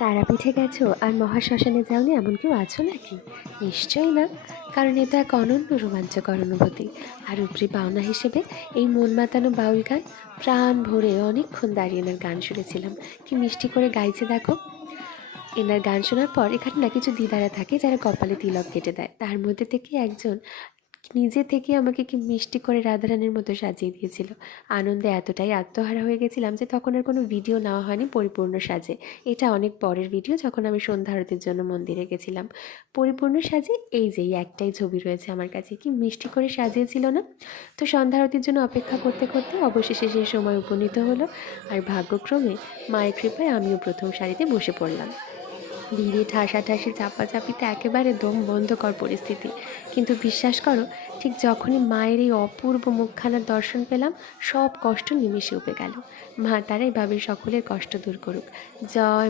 তারাপীঠে গেছো আর মহাশ্মশানে যাওনি এমন কেউ আছো নাকি? নিশ্চয়ই না, কারণ এ তো এক অনন্য রোমাঞ্চকর অনুভূতি। আর উপরি পাওনা হিসেবে এই মন মাতানো বাউল গান, প্রাণ ভরে অনেকক্ষণ দাঁড়িয়ে এনার গান শুনেছিলাম। কি মিষ্টি করে গাইছে দেখো। এনার গান শোনার পর এখানে না কিছু দিদারা থাকে যারা কপালে তিলক কেটে দেয়, তার মধ্যে থেকে একজন নিজে থেকে আমাকে কি মিষ্টি করে রাধারানীর মতো সাজিয়ে দিয়েছিল। আনন্দে এতটাই আত্মহারা হয়ে গেছিলাম যে তখন আর কোনো ভিডিও নেওয়া হয়নি পরিপূর্ণ সাজে। এটা অনেক পরের ভিডিও, যখন আমি সন্ধ্যা আরতির জন্য মন্দিরে গেছিলাম। পরিপূর্ণ সাজে এই যে এই একটাই ছবি রয়েছে আমার কাছে, কি মিষ্টি করে সাজিয়েছিল না? তো সন্ধ্যা আরতির জন্য অপেক্ষা করতে করতে অবশেষে সেই সময় উপনীত হলো, আর ভাগ্যক্রমে মায়ের কৃপায় আমিও প্রথম সারিতে বসে পড়লাম। ভিড়ে ঠাসাঠাসি চাপাচাপিতে একেবারে দম বন্ধকর পরিস্থিতি। কিন্তু বিশ্বাস করো, ঠিক যখনই মায়ের এই অপূর্ব মুখখানার দর্শন পেলাম, সব কষ্ট নিমেষে উপে গেল। মা তারাই ভাবে সকলের কষ্ট দূর করুক। জয়